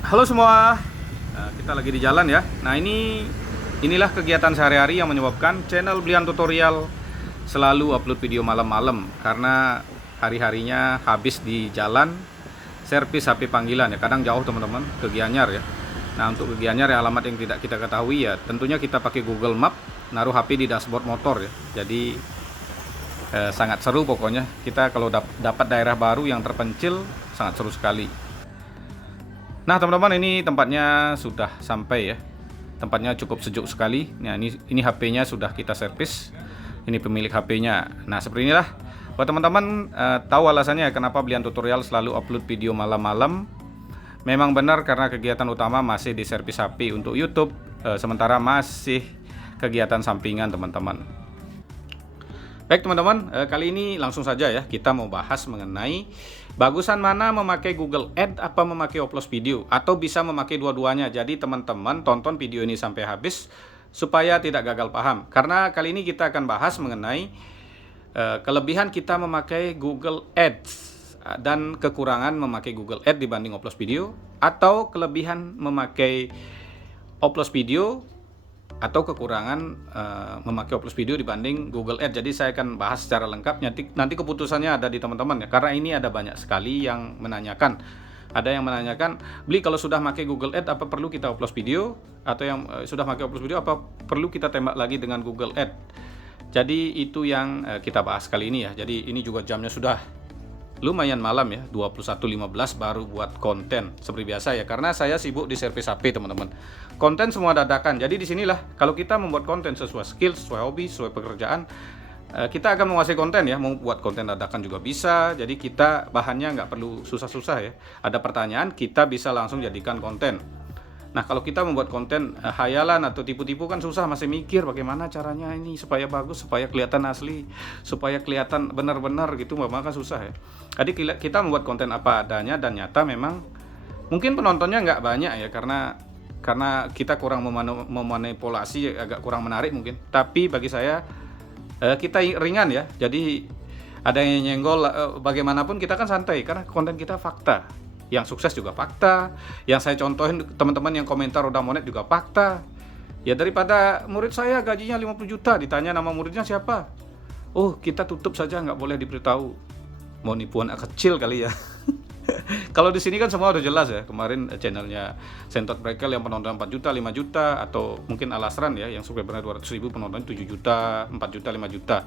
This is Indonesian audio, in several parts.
Halo semua, kita lagi di jalan ya. Nah inilah kegiatan sehari-hari yang menyebabkan channel Blian Tutorial selalu upload video malam-malam karena hari-harinya habis di jalan servis HP panggilan ya. Kadang jauh teman-teman ke Gianyar ya. Nah untuk ke Gianyar ya alamat yang tidak kita ketahui ya. Tentunya kita pakai Google Map, naruh HP di dashboard motor ya. Jadi sangat seru pokoknya. Kita kalau dapat daerah baru yang terpencil sangat seru sekali. Nah teman-teman, ini tempatnya sudah sampai ya. Tempatnya cukup sejuk sekali. Nah ini HP-nya sudah kita servis. Ini pemilik HP-nya. Nah seperti inilah. Buat teman-teman tahu alasannya kenapa Blian Tutorial selalu upload video malam-malam. Memang benar karena kegiatan utama masih di servis HP untuk YouTube, sementara masih kegiatan sampingan teman-teman. Baik teman-teman, kali ini langsung saja ya kita mau bahas mengenai bagusan mana memakai Google Ads apa memakai Upload Video, atau bisa memakai dua-duanya. Jadi teman-teman tonton video ini sampai habis supaya tidak gagal paham. Karena kali ini kita akan bahas mengenai kelebihan kita memakai Google Ads dan kekurangan memakai Google Ads dibanding Upload Video, atau kelebihan memakai Upload Video atau kekurangan memakai Upload Video dibanding Google Ads. Jadi saya akan bahas secara lengkap. Nanti keputusannya ada di teman-teman ya. Karena ini ada banyak sekali yang menanyakan. Ada yang menanyakan, beli kalau sudah pakai Google Ads apa perlu kita upload video? Atau yang sudah pakai upload video apa perlu kita tembak lagi dengan Google Ads? Jadi itu yang kita bahas kali ini ya. Jadi ini juga jamnya sudah lumayan malam ya, 21.15 baru buat konten seperti biasa ya, karena saya sibuk di servis HP teman-teman. Konten semua dadakan. Jadi disinilah kalau kita membuat konten sesuai skill, sesuai hobi, sesuai pekerjaan, kita akan menguasai konten ya. Mau buat konten dadakan juga bisa. Jadi kita bahannya nggak perlu susah-susah ya. Ada pertanyaan kita bisa langsung jadikan konten. Nah kalau kita membuat konten hayalan atau tipu-tipu kan susah, masih mikir bagaimana caranya ini supaya bagus, supaya kelihatan asli, supaya kelihatan benar-benar gitu, maka susah ya. Jadi kita membuat konten apa adanya dan nyata. Memang mungkin penontonnya nggak banyak ya, karena kita kurang memanipulasi, agak kurang menarik mungkin. Tapi bagi saya kita ringan ya. Jadi ada yang nyenggol, bagaimanapun kita kan santai karena konten kita fakta. Yang sukses juga fakta, yang saya contohin teman-teman yang komentar udah monet juga fakta. Ya daripada murid saya gajinya 50 juta ditanya nama muridnya siapa, oh kita tutup saja, nggak boleh diberitahu. Mau nipu anak kecil kali ya. Kalau di sini kan semua udah jelas ya. Kemarin channelnya Sentot Brekel yang penonton 4 juta, 5 juta, atau mungkin Alasran ya yang subscribernya 200.000 penonton 7 juta, 4 juta, 5 juta.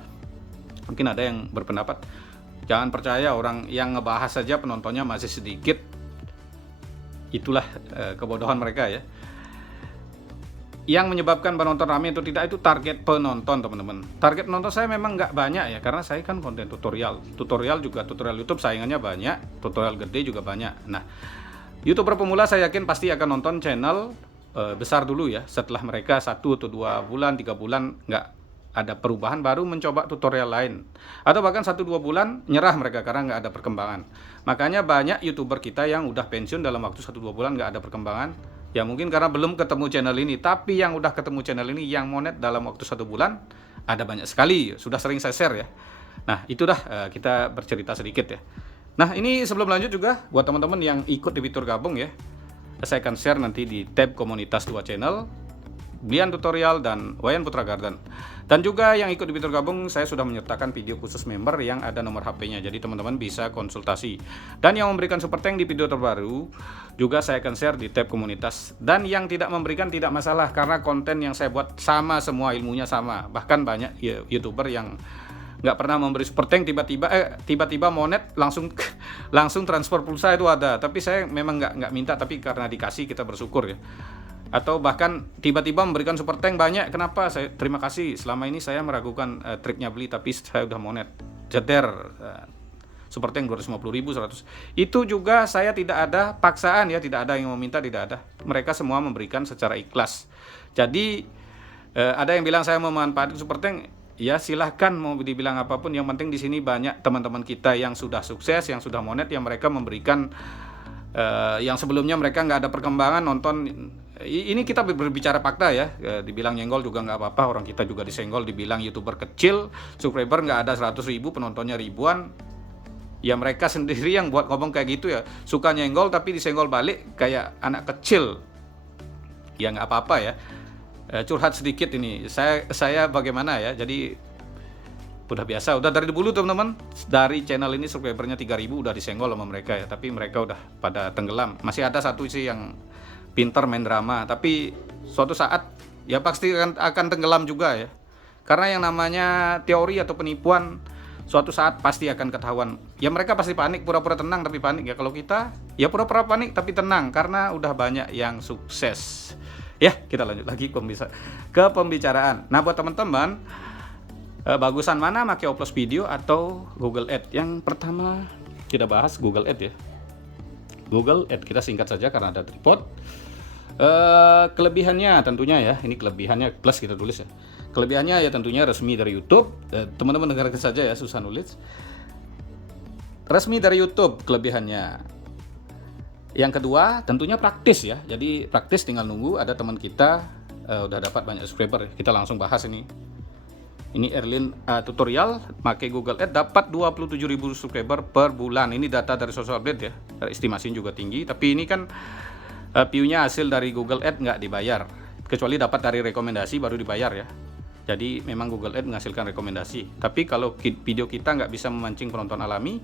Mungkin ada yang berpendapat jangan percaya orang yang ngebahas saja penontonnya masih sedikit. Itulah kebodohan mereka ya. Yang menyebabkan penonton ramai atau tidak itu target penonton teman-teman. Target penonton saya memang nggak banyak ya, karena saya kan konten tutorial. Tutorial juga tutorial YouTube saingannya banyak, tutorial gede juga banyak. Nah, YouTuber pemula saya yakin pasti akan nonton channel besar dulu ya. Setelah mereka 1 atau 2 bulan, 3 bulan nggak ada perubahan, baru mencoba tutorial lain, atau bahkan 1-2 bulan nyerah mereka karena nggak ada perkembangan. Makanya banyak YouTuber kita yang udah pensiun dalam waktu 1-2 bulan nggak ada perkembangan. Ya mungkin karena belum ketemu channel ini. Tapi yang udah ketemu channel ini, yang monet dalam waktu 1 bulan, ada banyak sekali. Sudah sering saya share ya. Nah itu dah kita bercerita sedikit ya. Nah ini sebelum lanjut juga buat teman-teman yang ikut di fitur gabung ya, saya akan share nanti di tab komunitas 2 channel, Blian Tutorial dan Wayan Putra Garden. Dan juga yang ikut di fitur gabung, saya sudah menyertakan video khusus member yang ada nomor HP-nya. Jadi teman-teman bisa konsultasi. Dan yang memberikan super thank di video terbaru juga saya akan share di tab komunitas. Dan yang tidak memberikan tidak masalah, karena konten yang saya buat sama semua, ilmunya sama. Bahkan banyak YouTuber yang nggak pernah memberi super thank, tiba-tiba monet langsung transfer pulsa itu ada. Tapi saya memang nggak minta, tapi karena dikasih kita bersyukur ya. Atau bahkan tiba-tiba memberikan super thank banyak. Kenapa? Saya terima kasih. Selama ini saya meragukan triknya beli, tapi saya udah monet jeder super thank 250.000, 100. Itu juga saya tidak ada paksaan ya, tidak ada yang meminta, tidak ada. Mereka semua memberikan secara ikhlas. Jadi ada yang bilang saya memanfaatkan super thank, ya silahkan mau dibilang apapun. Yang penting di sini banyak teman-teman kita yang sudah sukses, yang sudah monet, yang mereka memberikan yang sebelumnya mereka nggak ada perkembangan nonton. Ini kita berbicara fakta ya. Dibilang nyenggol juga nggak apa-apa, orang kita juga disenggol. Dibilang YouTuber kecil, subscriber nggak ada 100.000, penontonnya ribuan, Ya mereka sendiri yang buat ngomong kayak gitu ya, suka nyenggol tapi disenggol balik kayak anak kecil. Ya nggak apa-apa ya. Curhat sedikit ini. Saya bagaimana ya? Jadi udah biasa, udah dari dulu teman-teman. Dari channel ini subscribernya 3.000 udah disenggol sama mereka ya, tapi mereka udah pada tenggelam. Masih ada satu sih yang pintar main drama, tapi suatu saat ya pasti akan tenggelam juga ya. Karena yang namanya teori atau penipuan suatu saat pasti akan ketahuan. Ya mereka pasti panik, pura-pura tenang tapi panik ya. Kalau kita ya pura-pura panik tapi tenang karena udah banyak yang sukses. Ya, kita lanjut lagi ke pembicaraan. Nah, buat teman-teman, bagusan mana pakai Upload Video atau Google Ads? Yang pertama kita bahas Google Ads ya. Google Ads kita singkat saja karena ada tripod. Kelebihannya tentunya ya, ini kelebihannya plus kita tulis ya. Kelebihannya ya tentunya resmi dari YouTube. Teman-teman dengarkan saja ya, susah nulis. Resmi dari YouTube kelebihannya. Yang kedua tentunya praktis ya. Jadi praktis, tinggal nunggu ada teman kita udah dapat banyak subscriber. Kita langsung bahas ini. Ini Erlin tutorial pakai Google Ads dapat 27.000 subscriber per bulan. Ini data dari Social Update ya. Estimasinya juga tinggi, tapi ini kan view-nya hasil dari Google Ads nggak dibayar. Kecuali dapat dari rekomendasi baru dibayar ya. Jadi memang Google Ads menghasilkan rekomendasi. Tapi kalau video kita nggak bisa memancing penonton alami,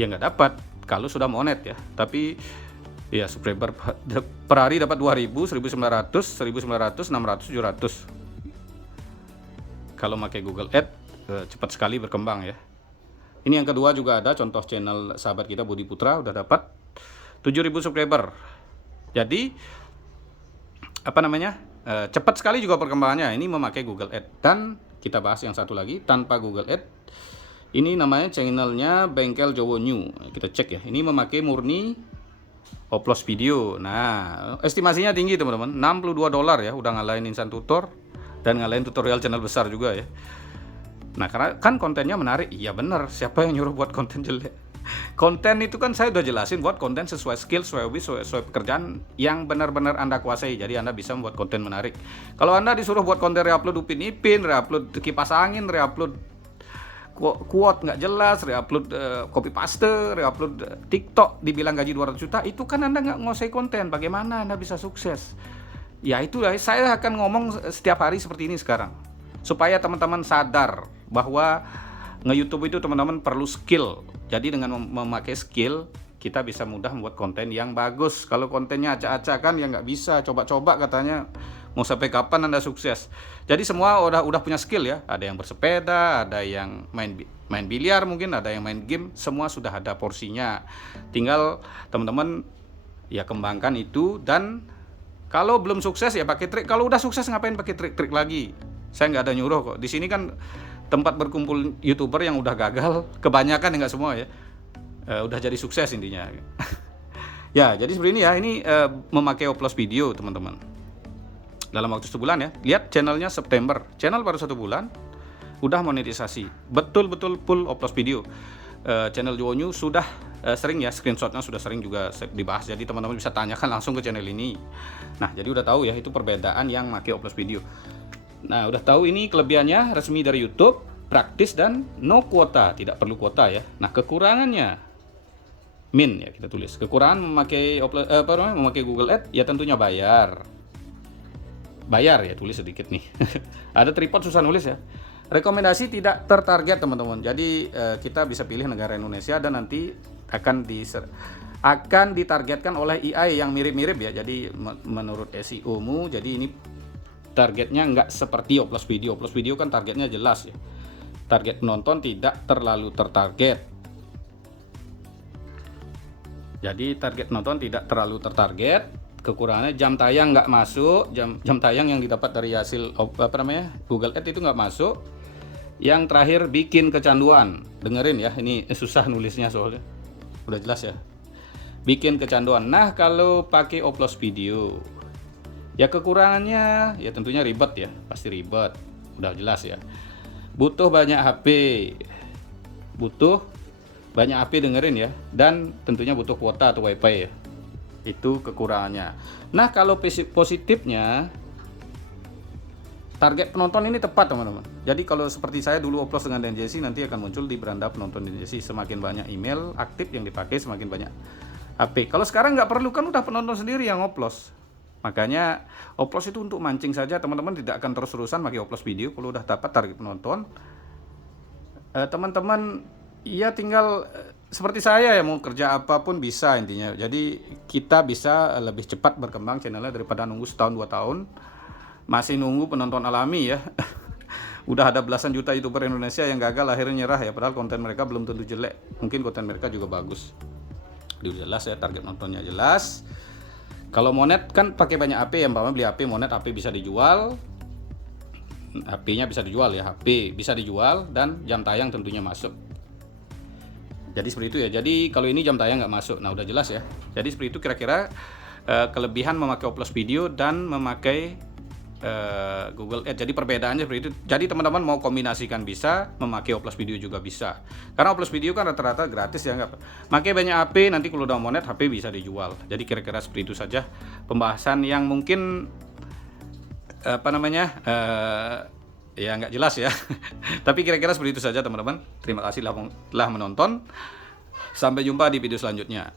ya nggak dapat. Kalau sudah monet ya. Tapi ya subscriber per hari dapat 2.000, 1.900, 1.900, 600, 700. Kalau pakai Google Ads cepat sekali berkembang ya. Ini yang kedua juga ada contoh channel sahabat kita Budi Putra udah dapat 7.000 subscriber. Jadi apa namanya? Cepat sekali juga perkembangannya. Ini memakai Google Ads. Dan kita bahas yang satu lagi tanpa Google Ads. Ini namanya channelnya Bengkel Jowo New. Kita cek ya. Ini memakai murni Upload Video. Nah, estimasinya tinggi teman-teman. $62 ya. Udah ngalahin Insan Tutor dan ngalahin tutorial channel besar juga ya. Nah, karena kan kontennya menarik. Iya bener. Siapa yang nyuruh buat konten jelek? Konten itu kan saya udah jelasin, buat konten sesuai skill, sesuai hobi, sesuai pekerjaan yang benar-benar Anda kuasai. Jadi Anda bisa membuat konten menarik. Kalau Anda disuruh buat konten reupload Upin Ipin, reupload kipas angin, reupload quote nggak jelas, reupload copy paste, reupload TikTok dibilang gaji 200 juta, itu kan Anda nggak nguasai konten. Bagaimana Anda bisa sukses? Ya itulah, saya akan ngomong setiap hari seperti ini sekarang. Supaya teman-teman sadar bahwa nge-YouTube itu teman-teman perlu skill. Jadi dengan memakai skill, kita bisa mudah membuat konten yang bagus. Kalau kontennya acak-acakan ya nggak bisa. Coba-coba katanya, mau sampai kapan Anda sukses? Jadi semua udah punya skill ya. Ada yang bersepeda, ada yang main biliar mungkin, ada yang main game. Semua sudah ada porsinya. Tinggal teman-teman ya kembangkan itu. Dan kalau belum sukses ya pakai trik. Kalau udah sukses ngapain pakai trik-trik lagi? Saya nggak ada nyuruh kok. Di sini kan tempat berkumpul YouTuber yang udah gagal, kebanyakan enggak semua ya, udah jadi sukses intinya. Ya, jadi seperti ini ya, ini memakai Upload Video teman-teman. Dalam waktu 1 bulan ya, lihat channelnya September, channel baru 1 bulan, udah monetisasi, betul-betul full Upload Video. Channel Jowo New sudah sering ya, screenshotnya sudah sering juga dibahas, jadi teman-teman bisa tanyakan langsung ke channel ini. Nah, jadi udah tahu ya, itu perbedaan yang pakai Upload Video. Nah, udah tahu ini kelebihannya resmi dari YouTube, praktis dan no kuota, tidak perlu kuota ya. Nah, kekurangannya min ya kita tulis. Kekurangan memakai memakai Google Ads ya tentunya bayar. Bayar ya, tulis sedikit nih. Ada tripod susah nulis ya. Rekomendasi tidak tertarget teman-teman. Jadi kita bisa pilih negara Indonesia dan nanti akan ditargetkan oleh AI yang mirip-mirip ya. Jadi menurut SEO-mu, jadi ini targetnya nggak seperti Upload Video. Upload Video kan targetnya jelas ya. Target penonton tidak terlalu tertarget. Jadi target penonton tidak terlalu tertarget. Kekurangannya jam tayang nggak masuk. Jam tayang yang didapat dari hasil Google Ads itu nggak masuk. Yang terakhir bikin kecanduan. Dengerin ya, ini susah nulisnya soalnya. Udah jelas ya. Bikin kecanduan. Nah, kalau pakai Upload Video, ya kekurangannya ya tentunya ribet ya, pasti ribet, udah jelas ya. Butuh banyak HP, dengerin ya, dan tentunya butuh kuota atau wifi ya. Itu kekurangannya. Nah, kalau positifnya target penonton ini tepat teman-teman. Jadi kalau seperti saya dulu oplos dengan DNJC, nanti akan muncul di beranda penonton DNJC. Semakin banyak email aktif yang dipakai, semakin banyak HP. Kalau sekarang nggak perlu, kan udah penonton sendiri yang oplos. Makanya oplos itu untuk mancing saja, teman-teman tidak akan terus-terusan pakai oplos video. Kalau udah dapat target penonton, teman-teman ya tinggal seperti saya ya, mau kerja apapun bisa intinya. Jadi kita bisa lebih cepat berkembang channelnya daripada nunggu setahun 2 tahun. Masih nunggu penonton alami ya. Udah ada belasan juta YouTuber Indonesia yang gagal akhirnya nyerah ya, padahal konten mereka belum tentu jelek. Mungkin konten mereka juga bagus. Udah jelas ya, target nontonnya jelas. Kalau monet kan pakai banyak HP ya, umpamanya beli HP monet, HP bisa dijual. HP-nya bisa dijual ya, HP bisa dijual, dan jam tayang tentunya masuk. Jadi seperti itu ya. Jadi kalau ini jam tayang nggak masuk, nah udah jelas ya. Jadi seperti itu kira-kira kelebihan memakai oplos video dan memakai Google Ads. Jadi perbedaannya seperti itu. Jadi teman-teman mau kombinasikan bisa, memakai oplos video juga bisa. Karena oplos video kan rata-rata gratis ya, nggak pakai banyak HP, nanti kalau udah monet HP bisa dijual. Jadi kira-kira seperti itu saja pembahasan yang mungkin ya nggak jelas ya. Tapi kira-kira seperti itu saja teman-teman. Terima kasih telah menonton. Sampai jumpa di video selanjutnya.